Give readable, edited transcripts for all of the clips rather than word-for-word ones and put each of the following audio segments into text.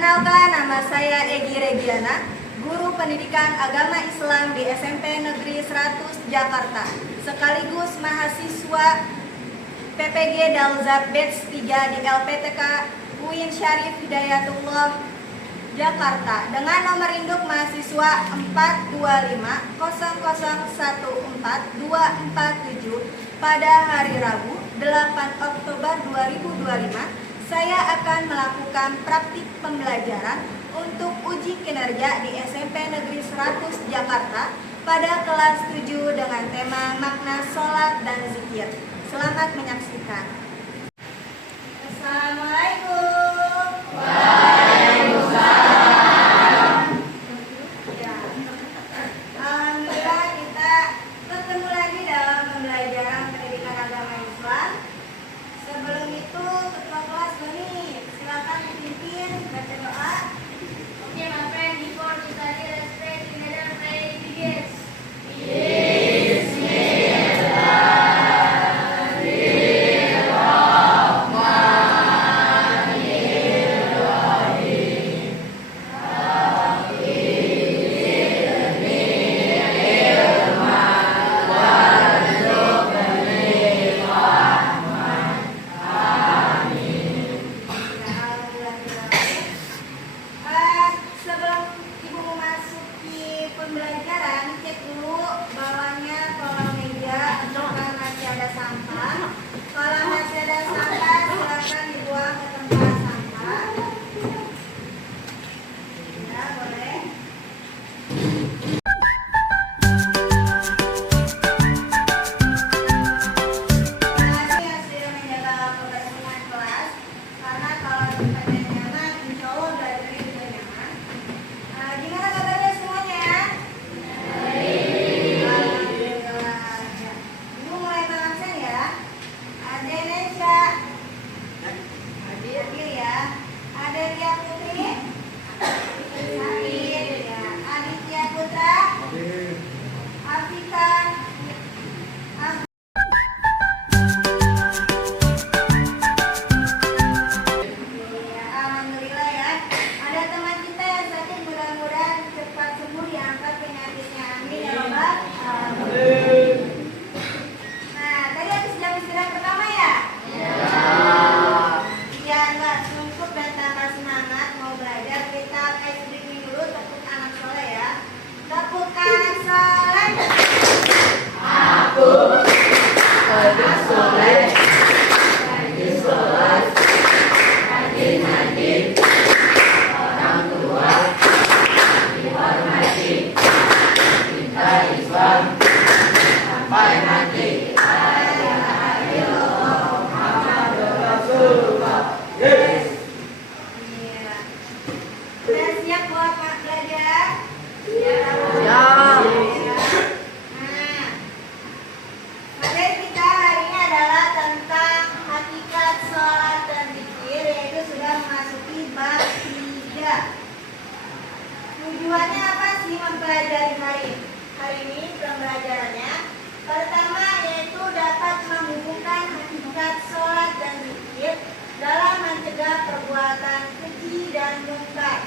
Perkenalkan, nama saya Egi Regiana, guru pendidikan agama Islam di SMP Negeri 100 Jakarta, sekaligus mahasiswa PPG Dalzat Batch 3 di LPTK UIN Syarif Hidayatullah Jakarta dengan nomor induk mahasiswa 4250014247247 pada hari Rabu 8 Oktober 2025. Saya akan melakukan praktik pembelajaran untuk uji kinerja di SMP Negeri 100 Jakarta pada kelas 7 dengan tema makna sholat dan zikir. Selamat menyaksikan. Assalamualaikum. Waalaikumsalam. Ya. Alhamdulillah kita ketemu lagi dalam pembelajaran pendidikan agama Islam. Sebelum itu ketua kelas Doni, silakan dipimpin baca doa. Okay, my friend, before we study, let's pray together. Pray begins. Sebelum ibu memasuki pembelajaran, cek dulu bawahnya kolom meja apakah masih ada sampah. Kalau masih ada sampah, silakan dibuang ke tempat sampah. Ya, boleh. Terima kasih yang sudah menjaga kebersihan kelas. Karena kalau tempatnya nyaman, insya Allah belajarnya juga nyaman. Gimana kabarnya semuanya? Alhamdulillah. Ya. Ibu mulai mengabsen ya. Ada Nesha. Hadir ya. Ada Ria Putri. Hadir ya. Aditya Putra. Afika. Ya, alhamdulillah ya. Ada teman kita yang sakit, mudah-mudahan cepat sembuh, diangkat penyakitnya. Amin ya Rabbal alamin. Nah, tadi habis jam istirahat pertama ya? Biar nggak suntuk dan tambah semangat mau belajar, kita ice breaking dulu. Tepuk anak soleh ya. Tepuk anak soleh. Anak soleh, rajin sholat, rajin ngaji, orang tua dihormati, kita Islam sampai mati. La ilaha illallah Muhammadur Rasulullah. Yes. Iya. Udah siap buat belajar? Siap. Nah, materi kita hari ini adalah tentang hakikat sholat dan zikir, yaitu sudah memasuki bab 3. Tujuannya apa sih mempelajari hari ini pembelajarannya? Pertama yaitu dapat menghubungkan hakikat sholat dan zikir dalam mencegah perbuatan keji dan mungkar.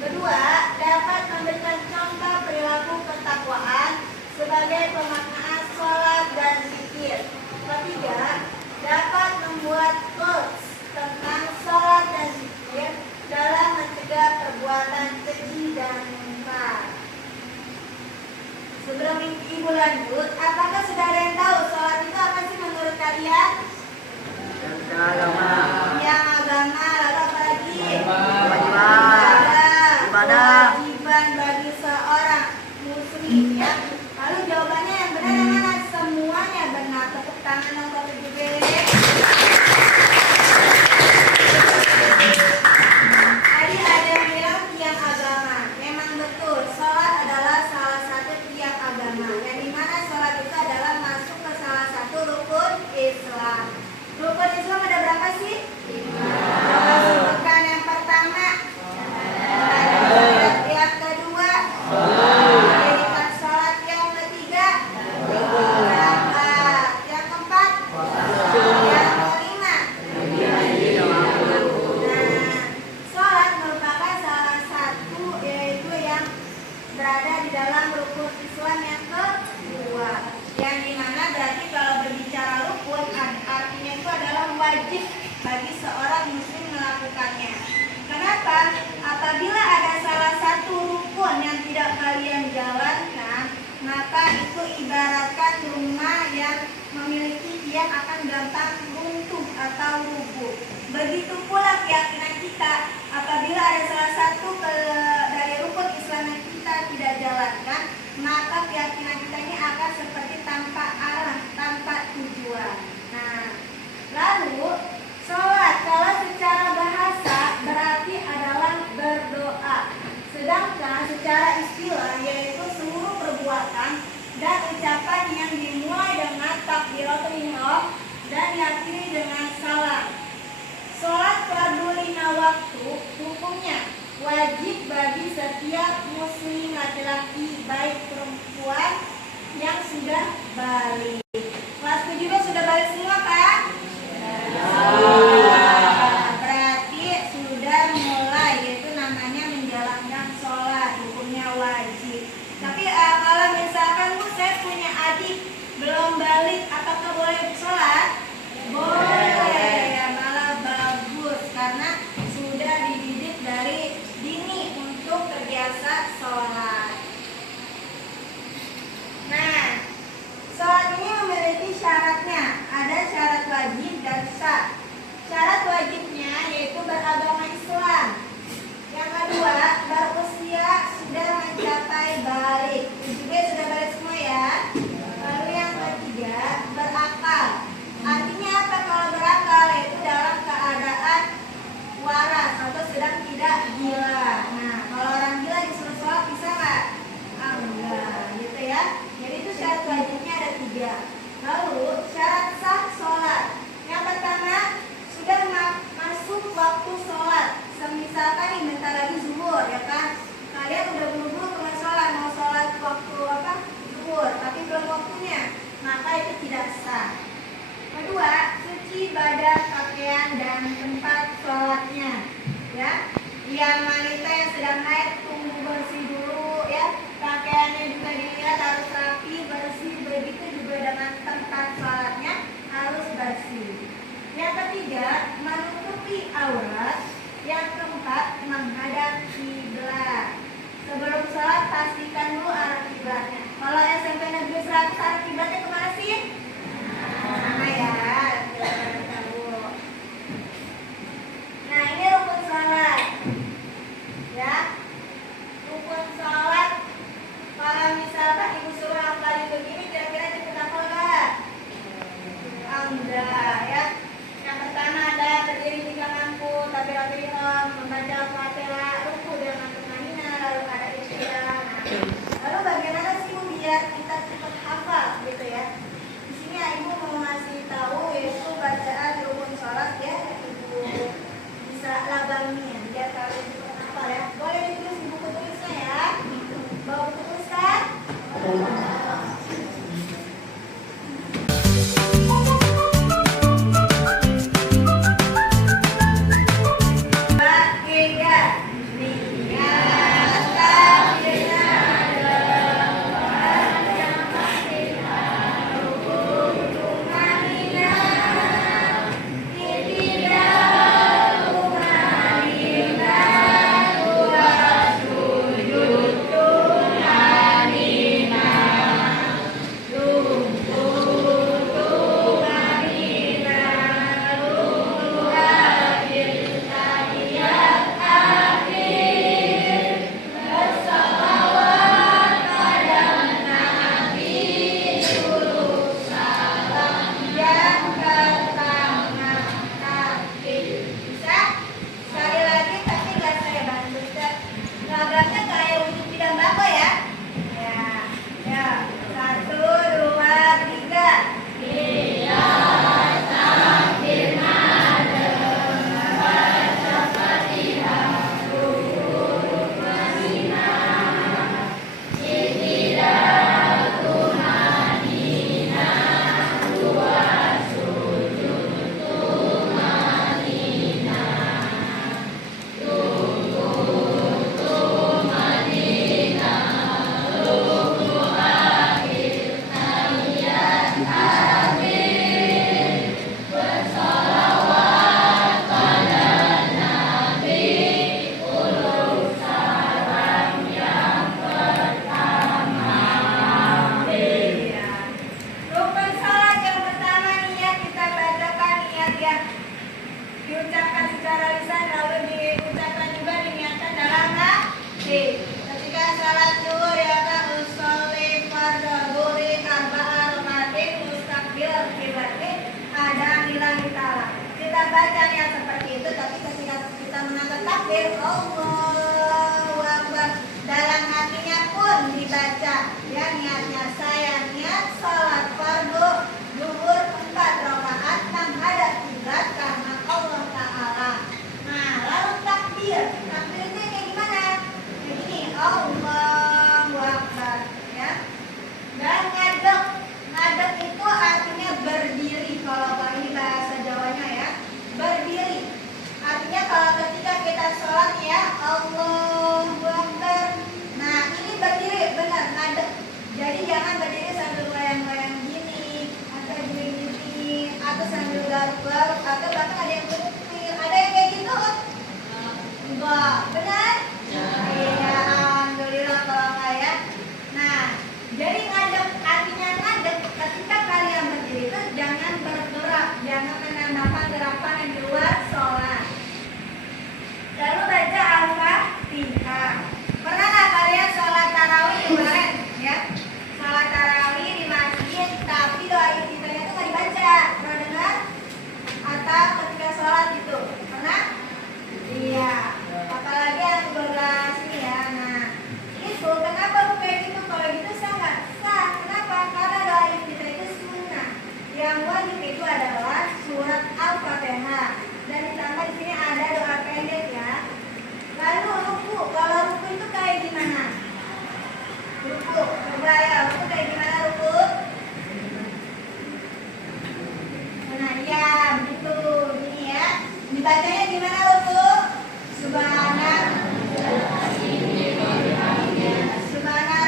Kedua, dapat memberikan contoh perilaku ketakwaan sebagai pemaknaan sholat dan zikir. Ketiga, dapat membuat quotes tentang sholat dan zikir dalam mencegah perbuatan keji dan mungkar. Sebelum ibu lanjut, apakah sudah ada yang tahu sholat itu apa sih menurut kalian? Yang agama, lalu apa lagi? Kewajiban bagi seorang muslim ya. Lalu jawabannya yang benar yang mana? Semuanya benar. Tepuk tangan yang tertuju. Tadi ada yang bilang tiang agama. Memang betul, sholat adalah salah satu tiang agama. Yang dimana sholat itu adalah masuk ke salah satu rukun Islam. Rukun Islam ada berapa sih? 5. Sebutkan yang pertama. Yang kedua. Dirikan sholat. Yang ketiga. Yang keempat. Yang rukun Islam yang kedua. Yang dimana berarti kalau berbicara rukun artinya itu adalah wajib bagi seorang muslim melakukannya. Kenapa? Apabila ada salah satu rukun yang tidak kalian jalankan, maka itu ibaratkan rumah yang memiliki tiang akan gampang runtuh atau rubuh. Begitu pula keyakinan kita, apabila ada salah satu dari rukun Islam yang kita tidak jalankan, maka keyakinan kita ini akan seperti tanpa arah, tanpa tujuan. Nah, lalu sholat kalau secara bahasa berarti adalah berdoa. Sedangkan secara istilah yaitu seluruh perbuatan dan ucapan yang dimulai dengan takbiratul ihram dan diakhiri dengan salam. Sholat fardu lima waktu hukumnya wajib bagi setiap muslim laki-laki baik perempuan yang sudah balik. Kelas 7 sudah balik semua kan? Berarti sudah mulai, yaitu namanya menjalankan sholat, hukumnya wajib. Tapi kalau misalkan Bu, saya punya adik belum balik, apakah boleh sholat? Boleh, ya malah bagus karena sudah dididik dari dini untuk terbiasa sholat. Nah, sholat ini memiliki syaratnya. Ada syarat wajib dan sah. Syarat wajibnya yaitu beragama Islam. Yang kedua, berusia sudah mencapai balik. Juga sudah balik semua ya. Lalu yang ketiga, berakal. Artinya apa kalau berakal? Yaitu dalam keadaan waras atau sedang tidak gila. Nah, kalau orang gila disuruh sholat bisa nggak? Enggak, gitu ya. Jadi itu syarat wajibnya ada 3. Lalu syarat sah sholat. Yang pertama, sudah masuk waktu sholat. Misalkan nih bentar lagi zuhur, ya kan? Kalian udah buru-buru ke sholat, mau sholat waktu apa? Zuhur, tapi belum waktunya, maka itu tidak sah. Kedua, suci badan, pakaian dan tempat sholatnya. Ya, yang wanita yang sedang haid tunggu bersih dulu, ya. Pakaiannya juga dilihat harus rapi, bersih. Begitu juga dengan tempat sholatnya harus bersih. Yang ketiga, menutupi aurat. Yang keempat, menghadap kiblat. Sebelum sholat pastikan dulu arah kiblatnya. Kalau SMP Negeri 100 arah kiblatnya kemana sih? Sama ya, kita tahu. Nah, ini rukun sholat. Ya, rukun sholat. Kalau misalkan ibu suruh hafalin begini, kira-kira cepet hafal nggak? Enggak ya. Yang pertama ada berdiri jika mampu, takbiratul ihram, membaca Al-Fatihah, ruku dengan tumanina, lalu ada istilah. Lalu bagaimana sih biar kita cepat hafal? persiapan yang di luar sholat. Lalu baca Al-Fatihah. Pernah nggak kalian sholat tarawih kemarin? Ya, sholat tarawih di masjid, tapi doa iftitahnya itu nggak dibaca. Pernah dengar? Atau ketika sholat itu? Pernah? Iya. Apalagi yang berbahasa ini ya. Nah, itu kenapa aku kayak gitu? Kalau gitu sah nggak? Sah. Kenapa? Karena doa iftitah itu sunnah. Yang wajib itu adalah surat Al-Fatihah. Dan ditambah di sini ada doa pendek ya. Lalu ruku, kalau ruku itu kayak gimana? Ruku, coba ya, ruku kayak gimana ruku? Nah iya, begitu, ini ya. Dibacanya gimana ruku? Subhana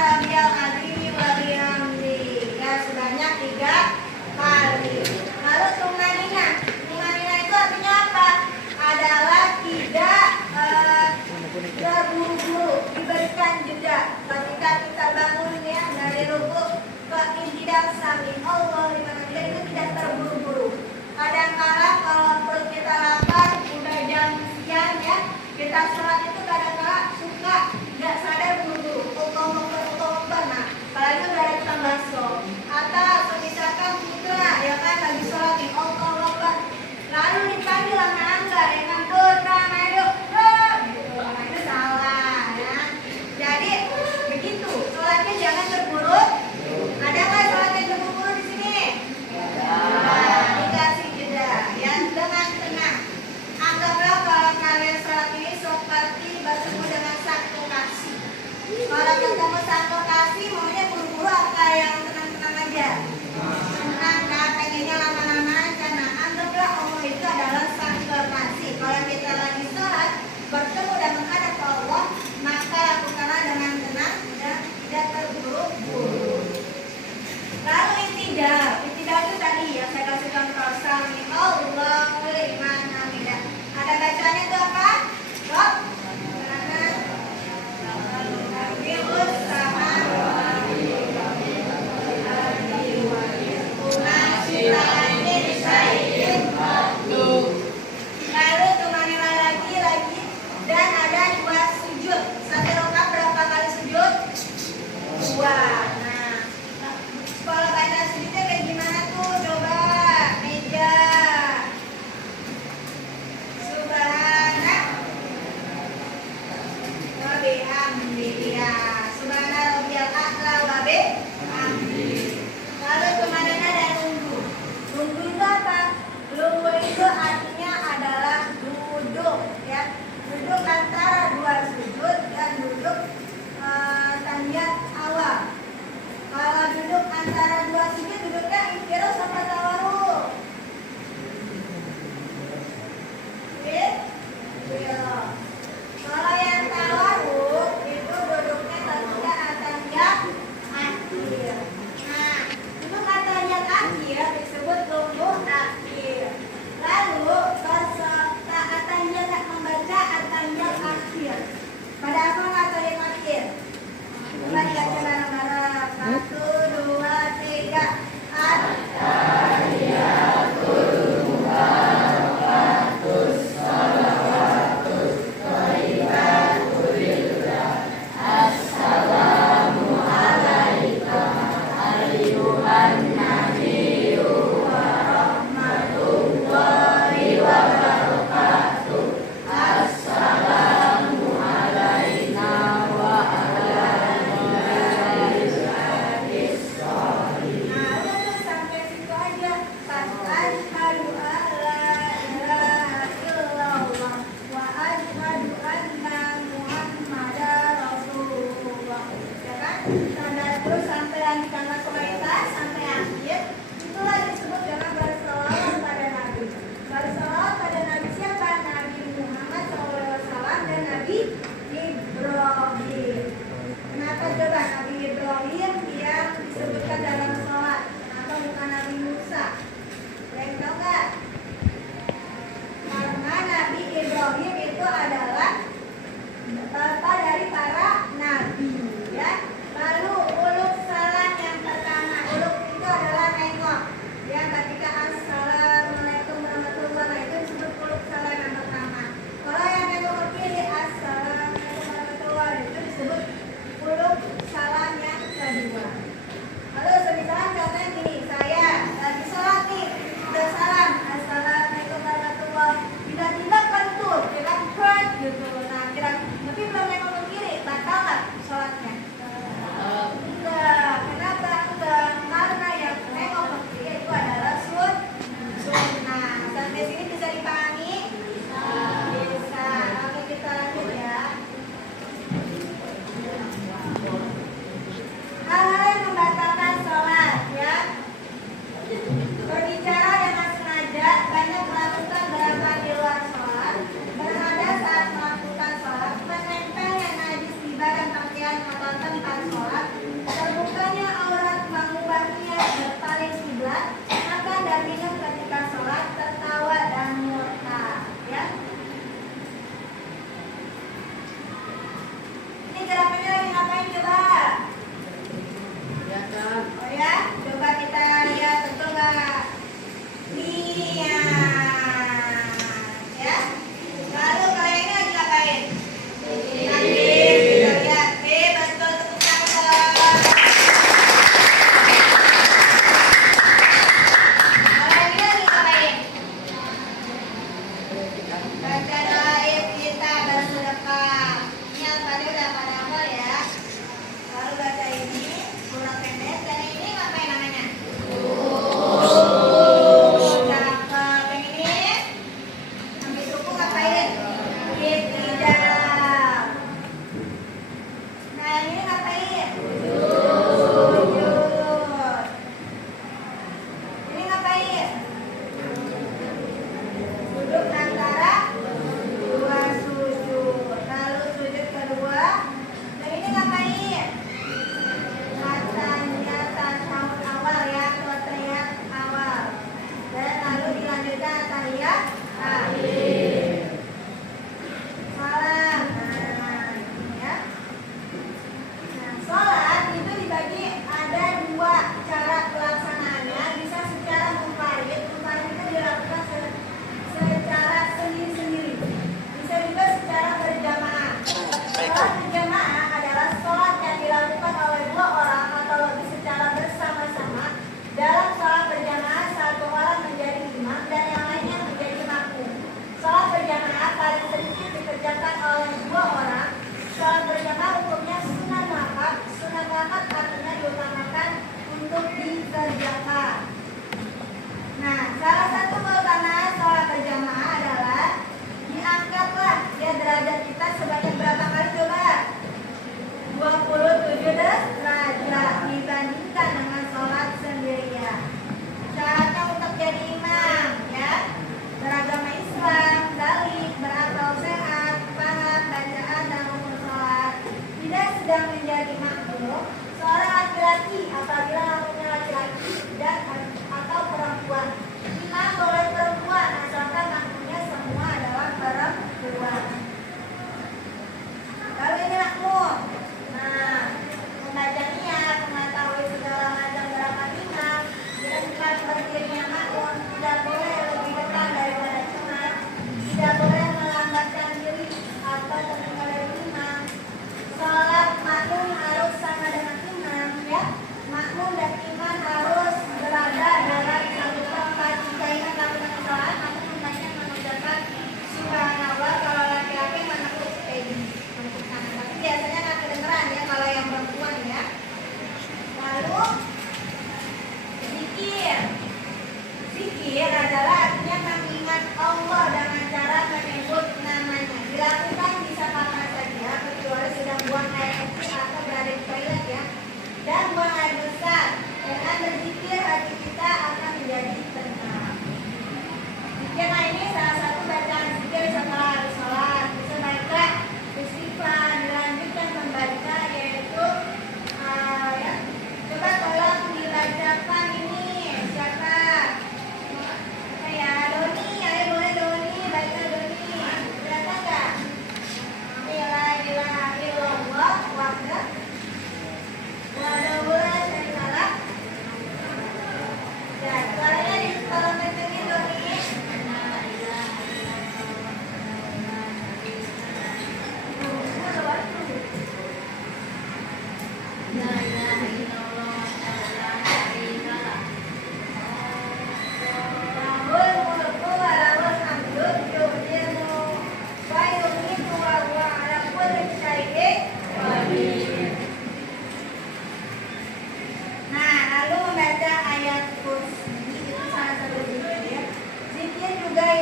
rabbiyal azim wa bihamdihi. Ya, sebanyak 3 kali. Lalu tumanina. Tumanina itu artinya apa? Adalah tidak terburu-buru, diberikan jeda ketika kita bangun ya dari ruku ke intidal sami Allah liman hamidah, itu tidak terburu-buru. Kadang-kala kalau perut kita lapar, udah jam sekian ya, kita sholat itu kadang-kala suka nggak sadar buru-buru, oper. Nah, apalagi udah ada tukang bakso atau misalkan putra ya kan lagi sholat di oper, lalu dipanggil sama angga ya kan, putra maju, gitu. Nah, itu salah ya. Jadi begitu, sholatnya jangan terburu. Ada nggak sholat yang terburu di sini? Nah, dikasih jeda ya, dengan tenang. Anggaplah kalau kalian sholat ini seperti batu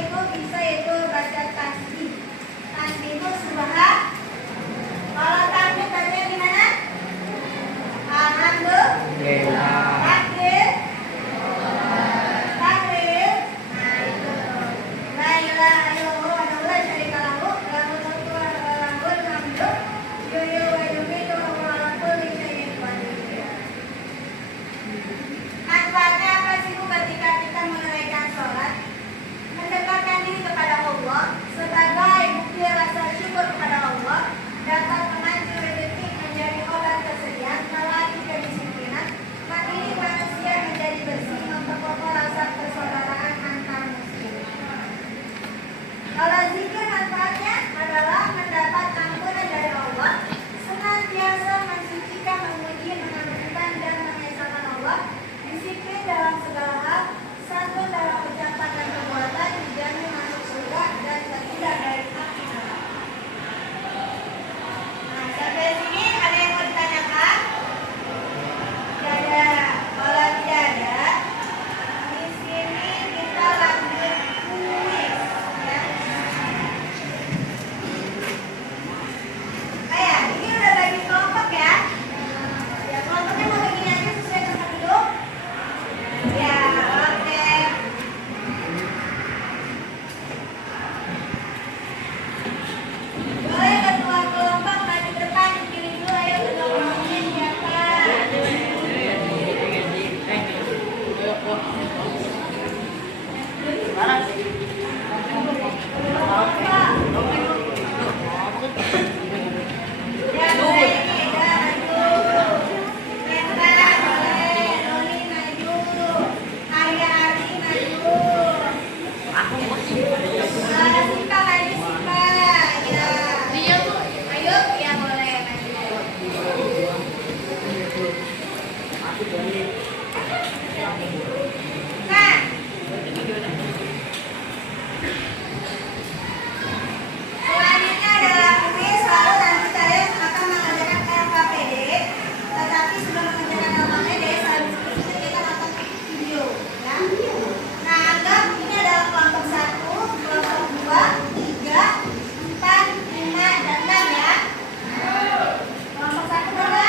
itu bisa itu baca tasbih. Tasbih itu subhan. Kalau takbir bacanya gimana? Alhamdulillah. Takbir. Takbir. Nah itu. La ilaha illallah wa la syarika lahu lahul mulku wa lahul hamdu yuhyi wa yumiitu wa huwa ala kulli syai'in qadir. Manfaatnya apa sih Bu ketika kita menunaikan sholat? Mendekatkan diri kepada Allah sebagai bukti rasa syukur kepada Allah, dapat memancing rezeki menjadi obat kesedihan, melatih kedisiplinan, mendidik manusia menjadi bersih, memperkokoh rasa persaudaraan antar muslim. Kalau zikir manfaatnya adalah mendapat ampunan dari Allah, senantiasa mensucikan, memuji, mengagungkan dan mengesahkan Allah, disiplin dalam segala hal, santun dalam ucapan dan perbuatan, dijamin masuk surga dan terhindar dari api neraka. Nah, sampai sini ada yang mau ditanyakan? Tidak ada. Kalau tidak ada, di sini kita lanjut kuis, ya. Kayak ini udah bagi kelompok ya. Ya kelompoknya mau begini aja sesuai tempat duduk. Ya, oke. Boleh ketua kelompok maju ke depan, pilih dulu ayo ketua kelompoknya siapa? Ya, boleh ini, maju. Neta, boleh. Roni maju. Arya Ari maju. Sipa maju, Sipa. Ya. Ayo, ya boleh maju. Nah, selanjutnya adalah kuis. Lalu nanti saya akan mengajarkan LKPD. Tetapi sebelum mengajarkan LKPD, selanjutnya kita nonton video, ya. Nah, anggap ini adalah kelompok 1, kelompok 2, 3, 4, 5, dan 6 ya. Kelompok 1 berapa?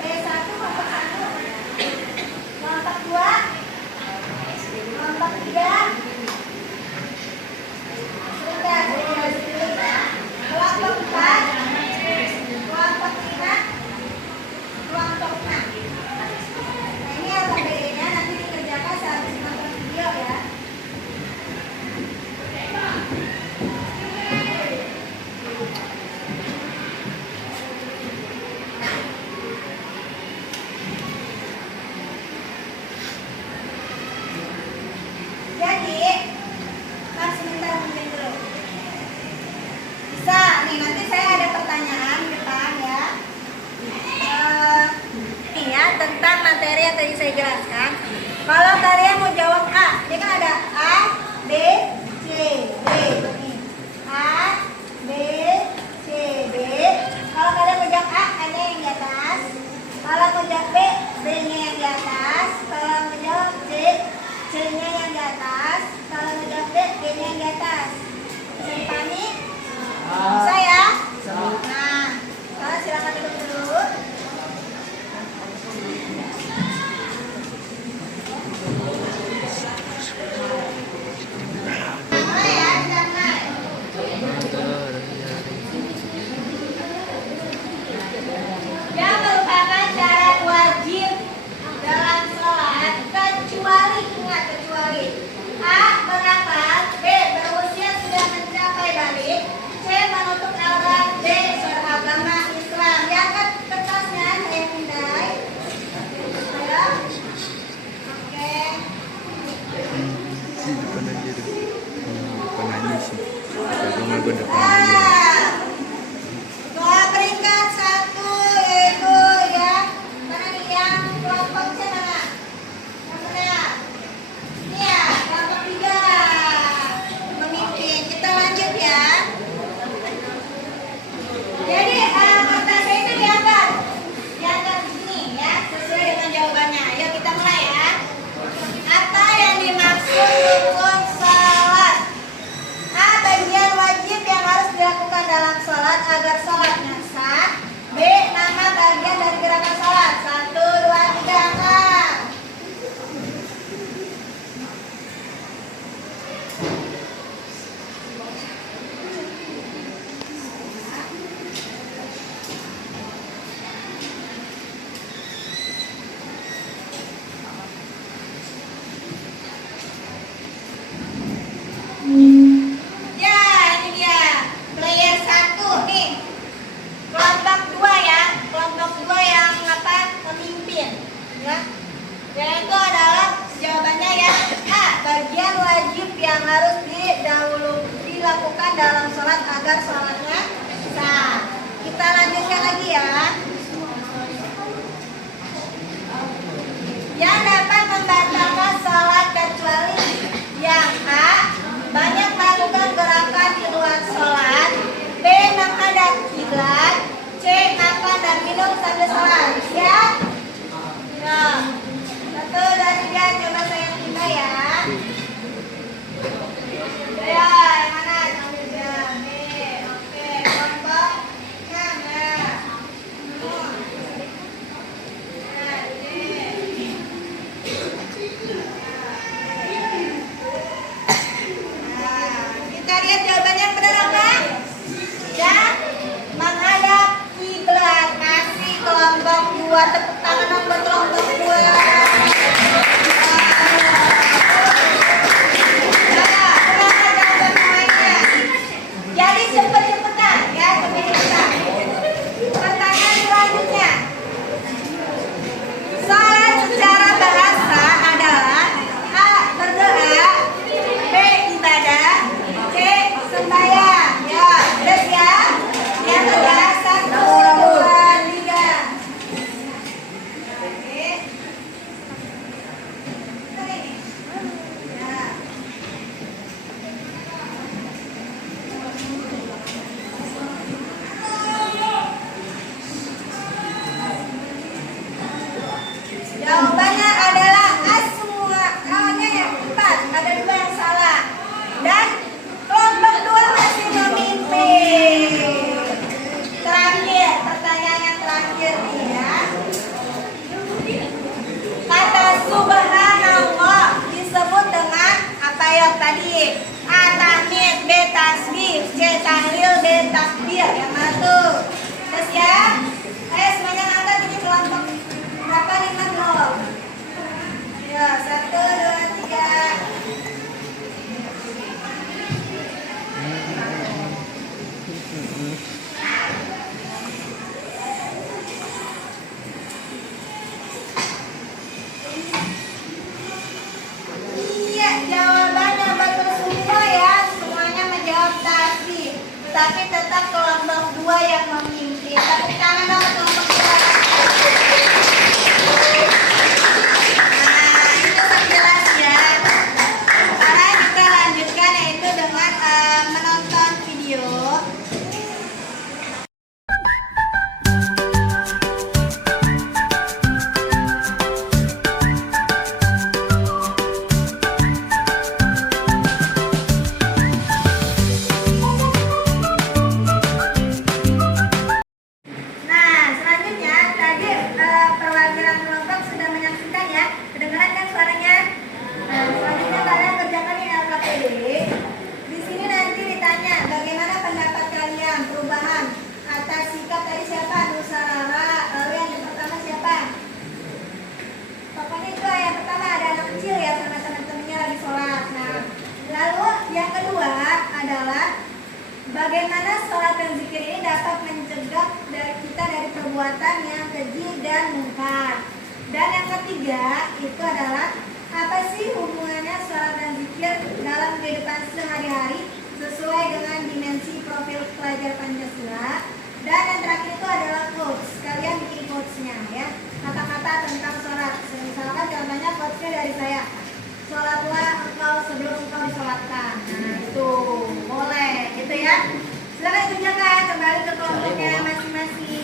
P1 kelompok 1. Kelompok 2, kelompok 3. Sudah, saya kasih dulu ya. Kelompok 4, kelompok 5, kelompok 6. Nah, ini LKPD-nya nanti dikerjakan sehabis nonton video ya. Jadi, sebentar mungkin dulu. Bisa, nih nanti saya ada pertanyaan di depan ya. Ini ya tentang materi yang tadi saya jelaskan. Kalau kalian mau jawab A, ini kan ada A, B, C, D. Nih. A, B, C, D. Kalau kalian mau jawab A, A-nya yang di atas. Kalau mau jawab B, B-nya yang di atas. Kalau mau jawab C, C-nya yang di atas. Kalau mau jawab D, D-nya yang di atas. Bisa dipahami? Bisa ya? Nah, kalau silakan duduk dulu. Mulai ya, kita mulai. Yang merupakan syarat wajib dalam sholat yang harus dilakukan dalam sholat agar sholatnya sah. Kita lanjutkan lagi ya. Yang dapat membatalkan sholat kecuali yang A. Banyak melakukan gerakan di luar sholat, B. Menghadap kiblat, C. Makan dan minum sambil sholat. Ya? Ya. 1, 2, 3, coba saya tiba ya. Ya, yang mana? Ambil ya. B. Oke, kelompoknya ya. Kita lihat jawabannya benar apa? Ya, menghadap kiblat. Masih kelompok 2, tepuk tangan dong buat kelompok 2. Jadi cepet-cepetan ya, cepet-cepetan. Pertanyaan selanjutnya. Sholat secara bahasa adalah A. Berdoa, B. Ibadah, C. Sembahyang. Ya, terus ya. Yang tegas 1, 2, 3. Oke. Ya. Jawabannya adalah A semua. Awalnya yang 4, ada 2 yang salah. Dan kelompok 2 masih memimpin. Terakhir, pertanyaan yang terakhir nih ya. Kata subhanallah disebut dengan apa ya tadi? A. Tahmid, B. Tasbih, C. Tahlil, D. Takbir. Yang mana tuh? Terus ya. Ayo semuanya angkat ini kelompok berapa? 5 belum? Ya, 1, 2, 3. Iya, jawabannya betul semua ya. Semuanya menjawab tasbih. Tapi tetap kelompok 2 yang memimpin. Tepuk tangan dong kelompok 2. Nah, itu sekilas ya. Sekarang kita lanjutkan yaitu dengan menonton video. Nah, selanjutnya tadi perwakilan kelompok sudah menyaksikan ya. Kedengaran kan suaranya? Nah, selanjutnya kalian kerjakan ini LKPD. Di sini nanti ditanya bagaimana pendapat kalian perubahan atas sikap tadi siapa? Nusarara. Lalu yang pertama siapa? Pokoknya itu yang pertama ada anak kecil ya sama teman-temannya lagi sholat. Nah, lalu yang kedua adalah bagaimana sholat dan zikir ini dapat mencegah kita dari perbuatan yang keji dan mungkar. Dan yang ketiga itu adalah apa sih hubungannya sholat dan zikir dalam kehidupan sehari-hari sesuai dengan dimensi profil pelajar Pancasila. Dan yang terakhir itu adalah quotes. Kalian bikin quotesnya ya. Kata-kata tentang sholat. Misalkan contohnya quotesnya dari saya. Sholatlah engkau sebelum engkau disolatkan. Nah itu boleh gitu ya. Silakan kerjakan kembali ke kelompoknya masing-masing.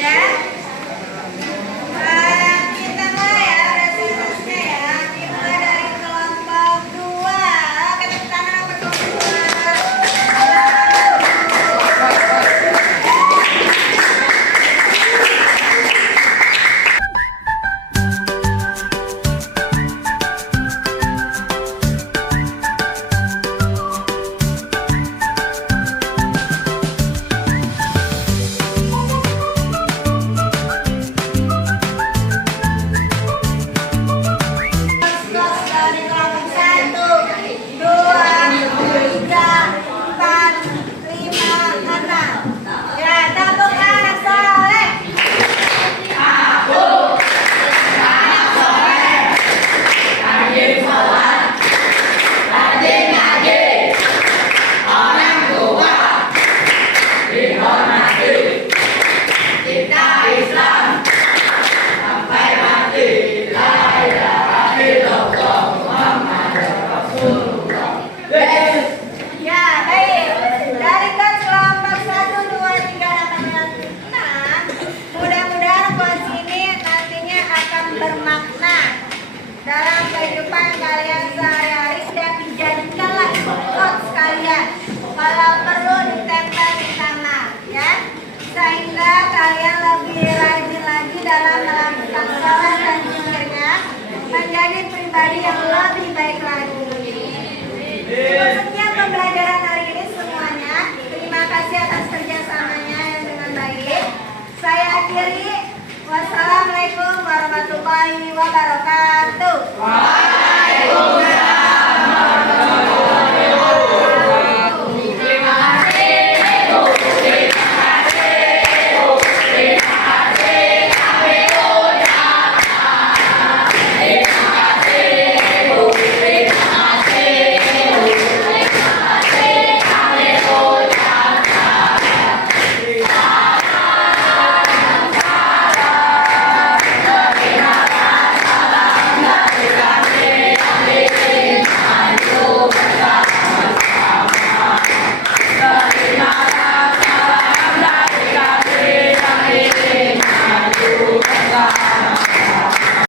Ya. pembelajaran hari ini semuanya. Terima kasih atas kerjasamanya yang dengan baik. Saya akhiri. Wassalamualaikum warahmatullahi wabarakatuh. Waalaikumsalam.